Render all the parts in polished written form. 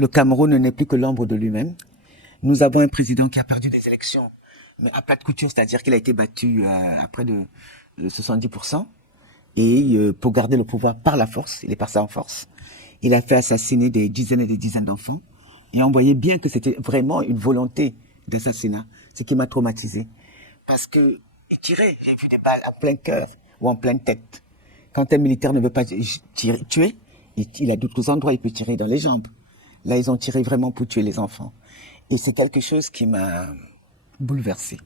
Le Cameroun n'est plus que l'ombre de lui-même. Nous avons un président qui a perdu des élections, mais à plate couture, c'est-à-dire qu'il a été battu à près de 70%. Et pour garder le pouvoir par la force, il est passé en force. Il a fait assassiner des dizaines et des dizaines d'enfants. Et on voyait bien que c'était vraiment une volonté d'assassinat, ce qui m'a traumatisé. Parce que il tirait, j'ai vu des balles en plein cœur ou en pleine tête. Quand un militaire ne veut pas tuer, il a d'autres endroits, il peut tirer dans les jambes. Là, ils ont tiré vraiment pour tuer les enfants. Et c'est quelque chose qui m'a bouleversé,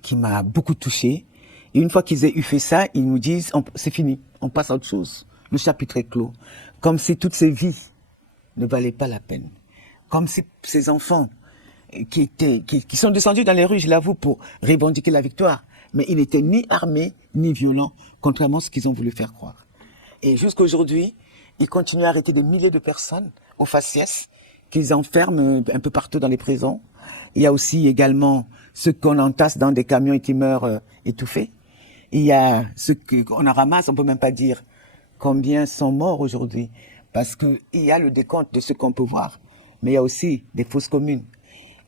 qui m'a beaucoup touché. Et une fois qu'ils aient eu fait ça, ils nous disent, c'est fini, on passe à autre chose. Le chapitre est clos. Comme si toutes ces vies ne valaient pas la peine. Comme si ces enfants qui sont descendus dans les rues, je l'avoue, pour revendiquer la victoire, mais ils n'étaient ni armés, ni violents, contrairement à ce qu'ils ont voulu faire croire. Et jusqu'à aujourd'hui, ils continuent à arrêter des milliers de personnes au faciès, qu'ils enferment un peu partout dans les prisons. Il y a aussi également ceux qu'on entasse dans des camions et qui meurent étouffés. Il y a ceux qu'on en ramasse, on peut même pas dire combien sont morts aujourd'hui. Parce qu'il y a le décompte de ce qu'on peut voir. Mais il y a aussi des fausses communes.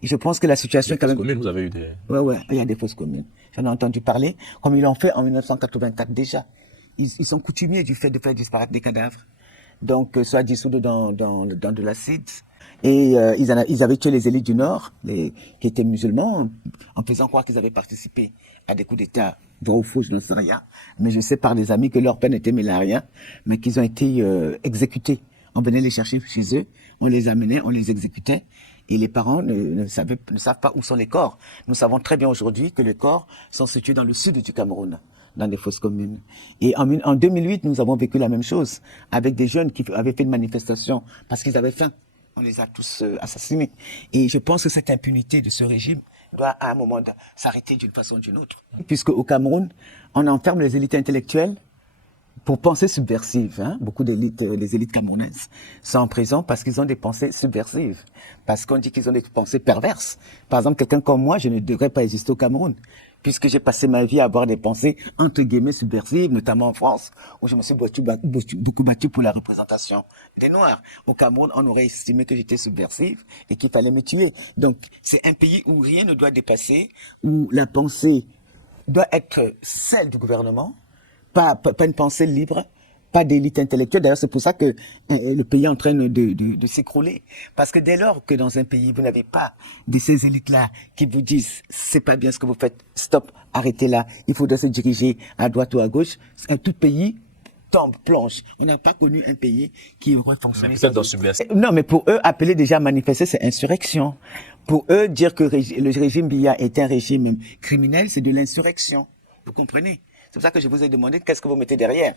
Et je pense que la situation est quand même... Des fausses communes, vous avez eu des... Ouais, il y a des fausses communes. J'en ai entendu parler, comme ils l'ont fait en 1984 déjà. Ils sont coutumiers du fait de faire disparaître des cadavres. Donc, soit dissoudre dans de l'acide. Et ils avaient tué les élites du Nord, qui étaient musulmans, en faisant croire qu'ils avaient participé à des coups d'État, vrai ou faux, je n'en sais rien. Mais je sais par des amis que leur peine était mêlée à rien, mais qu'ils ont été exécutés. On venait les chercher chez eux, on les amenait, on les exécutait. Et les parents ne savent pas où sont les corps. Nous savons très bien aujourd'hui que les corps sont situés dans le sud du Cameroun, dans des fosses communes. Et en 2008, nous avons vécu la même chose avec des jeunes qui avaient fait une manifestation parce qu'ils avaient faim. On les a tous assassinés. Et je pense que cette impunité de ce régime doit à un moment s'arrêter d'une façon ou d'une autre. Puisque au Cameroun, on enferme les élites intellectuelles pour pensées subversives. Beaucoup d'élites, les élites camerounaises sont en prison parce qu'ils ont des pensées subversives. Parce qu'on dit qu'ils ont des pensées perverses. Par exemple, quelqu'un comme moi, je ne devrais pas exister au Cameroun. Puisque j'ai passé ma vie à avoir des pensées, entre guillemets, subversives, notamment en France, où je me suis beaucoup battu pour la représentation des Noirs. Au Cameroun, on aurait estimé que j'étais subversive et qu'il fallait me tuer. Donc, c'est un pays où rien ne doit dépasser, où la pensée doit être celle du gouvernement, pas une pensée libre, pas d'élite intellectuelle. D'ailleurs, c'est pour ça que le pays est en train de s'écrouler. Parce que dès lors que dans un pays, vous n'avez pas de ces élites-là qui vous disent c'est pas bien ce que vous faites, stop, arrêtez là, il faudrait se diriger à droite ou à gauche, tout pays tombe, plonge. On n'a pas connu un pays qui aurait fonctionné. Peut-être dans subversif. Non, mais pour eux, appeler déjà à manifester, c'est insurrection. Pour eux, dire que le régime Biya est un régime criminel, c'est de l'insurrection. Vous comprenez? C'est pour ça que je vous ai demandé qu'est-ce que vous mettez derrière.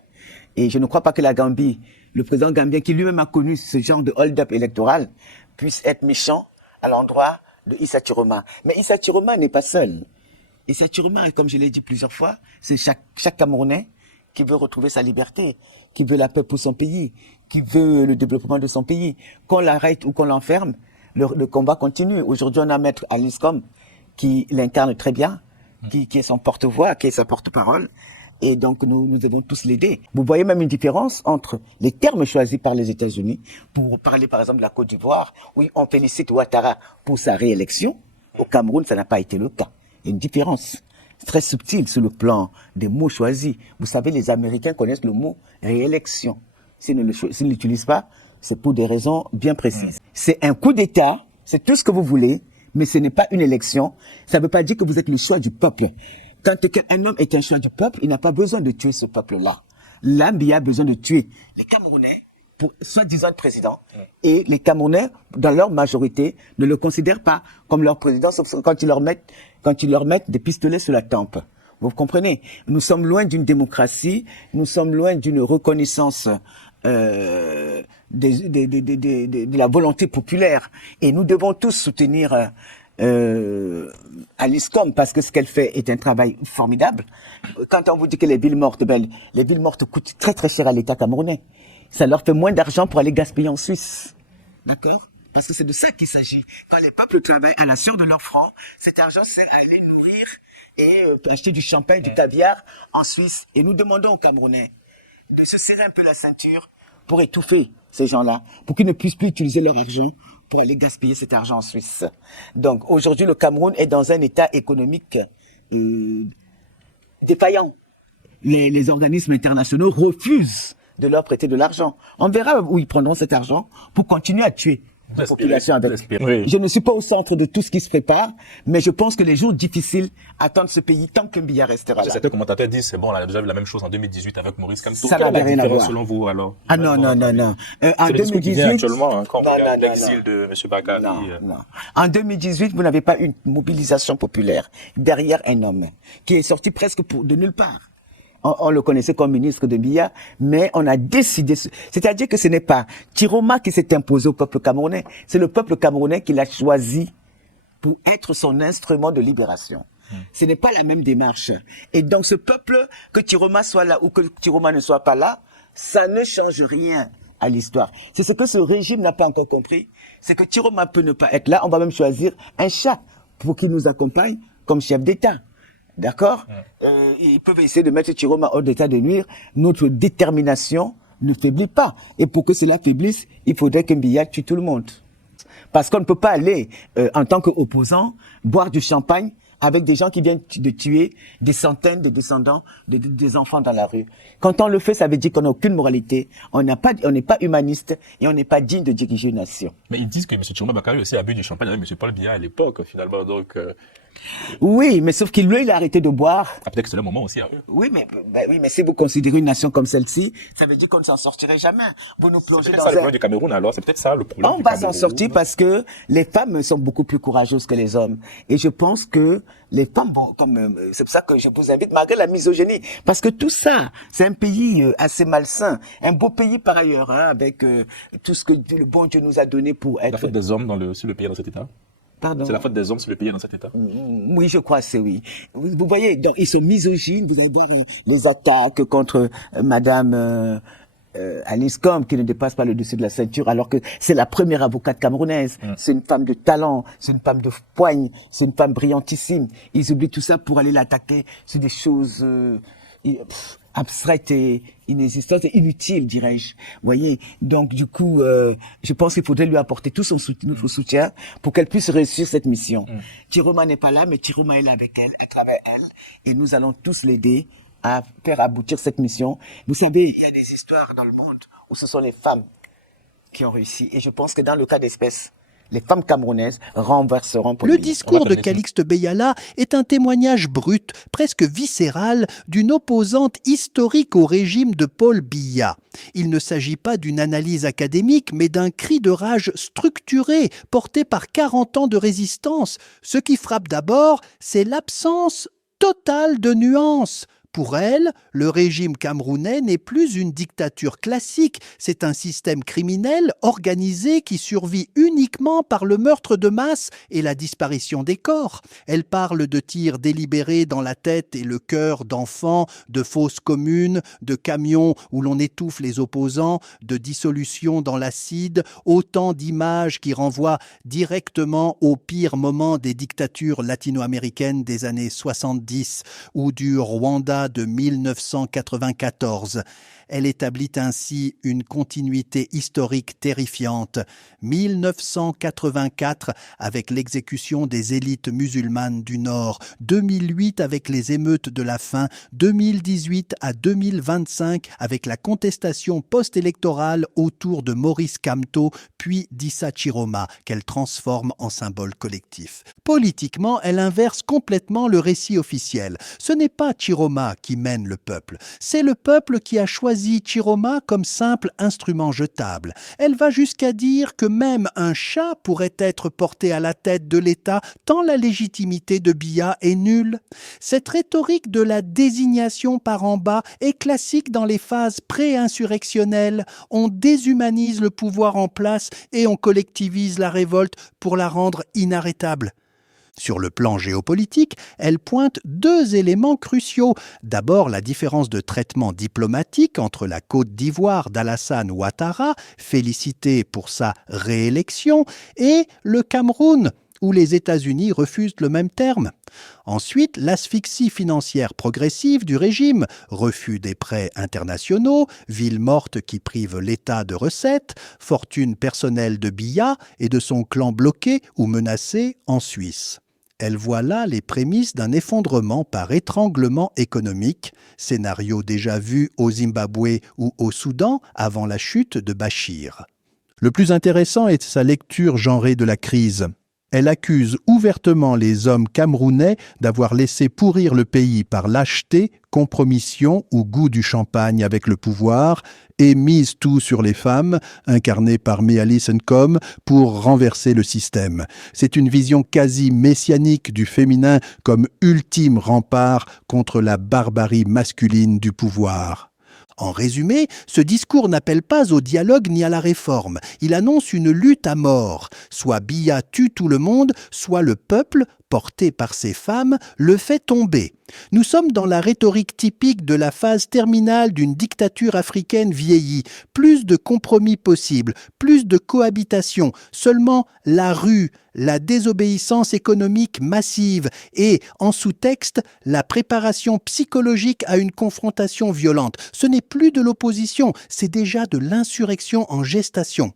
Et je ne crois pas que la Gambie, le président gambien qui lui-même a connu ce genre de hold-up électoral, puisse être méchant à l'endroit de Issa Chiroma. Mais Issa Chiroma n'est pas seul. Issa Chiroma, comme je l'ai dit plusieurs fois, c'est chaque Camerounais qui veut retrouver sa liberté, qui veut la paix pour son pays, qui veut le développement de son pays. Qu'on l'arrête ou qu'on l'enferme, le combat continue. Aujourd'hui, on a Maître Alice Com qui l'incarne très bien, qui est son porte-voix, qui est sa porte-parole. Et donc, nous devons tous l'aider. Vous voyez même une différence entre les termes choisis par les États-Unis pour parler, par exemple, de la Côte d'Ivoire. Oui, on félicite Ouattara pour sa réélection. Au Cameroun, ça n'a pas été le cas. Il y a une différence très subtile sur le plan des mots choisis. Vous savez, les Américains connaissent le mot réélection. S'ils ne l'utilisent pas, c'est pour des raisons bien précises. C'est un coup d'État, c'est tout ce que vous voulez, mais ce n'est pas une élection. Ça ne veut pas dire que vous êtes le choix du peuple. Quand un homme est un choix du peuple, il n'a pas besoin de tuer ce peuple-là. L'Ambi a besoin de tuer les Camerounais pour soi-disant être président. Et les Camerounais, dans leur majorité, ne le considèrent pas comme leur président, sauf quand ils leur mettent des pistolets sur la tempe. Vous comprenez? Nous sommes loin d'une démocratie, nous sommes loin d'une reconnaissance de la volonté populaire. Et nous devons tous soutenir Alice Com parce que ce qu'elle fait est un travail formidable. Quand on vous dit que les villes mortes coûtent très très cher à l'État camerounais. Ça leur fait moins d'argent pour aller gaspiller en Suisse. D'accord? Parce que c'est de ça qu'il s'agit. Quand les peuples travaillent à la sueur de leur front, cet argent sert à les nourrir et acheter du champagne, du caviar en Suisse. Et nous demandons aux Camerounais de se serrer un peu la ceinture pour étouffer ces gens-là, pour qu'ils ne puissent plus utiliser leur argent pour aller gaspiller cet argent en Suisse. Donc aujourd'hui, le Cameroun est dans un état économique défaillant. Les organismes internationaux refusent de leur prêter de l'argent. On verra où ils prendront cet argent pour continuer à tuer la population avec. Oui. Je ne suis pas au centre de tout ce qui se prépare, mais je pense que les jours difficiles attendent ce pays tant qu'un billet restera là. Certains commentateurs disent c'est bon, on a déjà vu la même chose en 2018 avec Maurice Kamto. Ça n'avait rien à voir. Selon vous alors? Ah non. En C'est le discours qui vient 2018, actuellement hein, quand on regarde non, l'exil de M. Bakary. non. En 2018, vous n'avez pas une mobilisation populaire derrière un homme qui est sorti presque de nulle part. On le connaissait comme ministre de Biya, mais on a décidé, c'est-à-dire que ce n'est pas Chiroma qui s'est imposé au peuple camerounais, c'est le peuple camerounais qui l'a choisi pour être son instrument de libération. Ce n'est pas la même démarche. Et donc ce peuple, que Chiroma soit là ou que Chiroma ne soit pas là, ça ne change rien à l'histoire. C'est ce que ce régime n'a pas encore compris, c'est que Chiroma peut ne pas être là, on va même choisir un chat pour qu'il nous accompagne comme chef d'État. D'accord? Ils peuvent essayer de mettre Chiroma hors d'état de nuire. Notre détermination ne faiblit pas. Et pour que cela faiblisse, il faudrait que Biya tue tout le monde. Parce qu'on ne peut pas aller, en tant qu'opposant, boire du champagne avec des gens qui viennent de tuer des centaines de descendants des enfants dans la rue. Quand on le fait, ça veut dire qu'on n'a aucune moralité, on n'est pas humaniste et on n'est pas digne de diriger une nation. Mais ils disent que M. Chiroma Bakary aussi a bu du champagne avec M. Paul Biya à l'époque, finalement. Donc, Oui, mais sauf qu'il lui, il a arrêté de boire. ah, peut-être que c'est le moment aussi. Hein. Oui, mais si vous considérez une nation comme celle-ci, ça veut dire qu'on ne s'en sortirait jamais. Vous nous C'est plongez peut-être dans ça le problème du Cameroun alors, c'est peut-être ça le problème On du va Cameroun. s'en sortir parce que les femmes sont beaucoup plus courageuses que les hommes. Et je pense que les femmes, c'est pour ça que je vous invite, malgré la misogynie, parce que tout ça, c'est un pays assez malsain, un beau pays par ailleurs, hein, avec tout ce que le bon Dieu nous a donné pour être. La faute des hommes si le pays est dans cet état. Pardon. C'est la faute des hommes si le pays est dans cet état. Oui, je crois que c'est oui. Vous voyez, donc ils sont misogynes. Vous allez voir les attaques contre Madame Alice Combe qui ne dépasse pas le dessus de la ceinture, alors que c'est la première avocate camerounaise. C'est une femme de talent, c'est une femme de poigne, c'est une femme brillantissime. Ils oublient tout ça pour aller l'attaquer sur des choses abstraites et inexistantes et inutiles, dirais-je. Voyez, donc du coup, je pense qu'il faudrait lui apporter tout notre soutien pour qu'elle puisse réussir cette mission. Chiroma n'est pas là, mais Chiroma est là avec elle, à travers elle, et nous allons tous l'aider à faire aboutir cette mission. Vous savez, il y a des histoires dans le monde où ce sont les femmes qui ont réussi, et je pense que dans le cas d'espèce, les femmes camerounaises renverseront pour Le lui. discours de Calixte Beyala est un témoignage brut, presque viscéral, d'une opposante historique au régime de Paul Biya. Il ne s'agit pas d'une analyse académique, mais d'un cri de rage structuré, porté par 40 ans de résistance. Ce qui frappe d'abord, c'est l'absence totale de nuances. Pour elle, le régime camerounais n'est plus une dictature classique, c'est un système criminel organisé qui survit uniquement par le meurtre de masse et la disparition des corps. Elle parle de tirs délibérés dans la tête et le cœur d'enfants, de fosses communes, de camions où l'on étouffe les opposants, de dissolution dans l'acide, autant d'images qui renvoient directement au pire moment des dictatures latino-américaines des années 70 ou du Rwanda de 1994. Elle établit ainsi une continuité historique terrifiante. 1984 avec l'exécution des élites musulmanes du Nord, 2008 avec les émeutes de la faim, 2018 à 2025 avec la contestation post-électorale autour de Maurice Kamto puis d'Issa Chiroma qu'elle transforme en symbole collectif. Politiquement, elle inverse complètement le récit officiel. Ce n'est pas Chiroma qui mène le peuple, c'est le peuple qui a choisi Chiroma comme simple instrument jetable. Elle va jusqu'à dire que même un chat pourrait être porté à la tête de l'État tant la légitimité de Biya est nulle. Cette rhétorique de la désignation par en bas est classique dans les phases pré-insurrectionnelles. On déshumanise le pouvoir en place et on collectivise la révolte pour la rendre inarrêtable. Sur le plan géopolitique, elle pointe deux éléments cruciaux. D'abord, la différence de traitement diplomatique entre la Côte d'Ivoire d'Alassane Ouattara, félicité pour sa réélection, et le Cameroun, où les États-Unis refusent le même terme. Ensuite, l'asphyxie financière progressive du régime, refus des prêts internationaux, ville morte qui prive l'État de recettes, fortune personnelle de Biya et de son clan bloqué ou menacé en Suisse. Elle voit là les prémices d'un effondrement par étranglement économique, scénario déjà vu au Zimbabwe ou au Soudan avant la chute de Bachir. Le plus intéressant est sa lecture genrée de la crise. Elle accuse ouvertement les hommes camerounais d'avoir laissé pourrir le pays par lâcheté, compromission ou goût du champagne avec le pouvoir et mise tout sur les femmes, incarnées par Mealis Nkom, pour renverser le système. C'est une vision quasi messianique du féminin comme ultime rempart contre la barbarie masculine du pouvoir. En résumé, ce discours n'appelle pas au dialogue ni à la réforme. Il annonce une lutte à mort. Soit Biya tue tout le monde, soit le peuple, porté par ces femmes, le fait tomber. Nous sommes dans la rhétorique typique de la phase terminale d'une dictature africaine vieillie. Plus de compromis possibles, plus de cohabitation, seulement la rue, la désobéissance économique massive et, en sous-texte, la préparation psychologique à une confrontation violente. Ce n'est plus de l'opposition, c'est déjà de l'insurrection en gestation.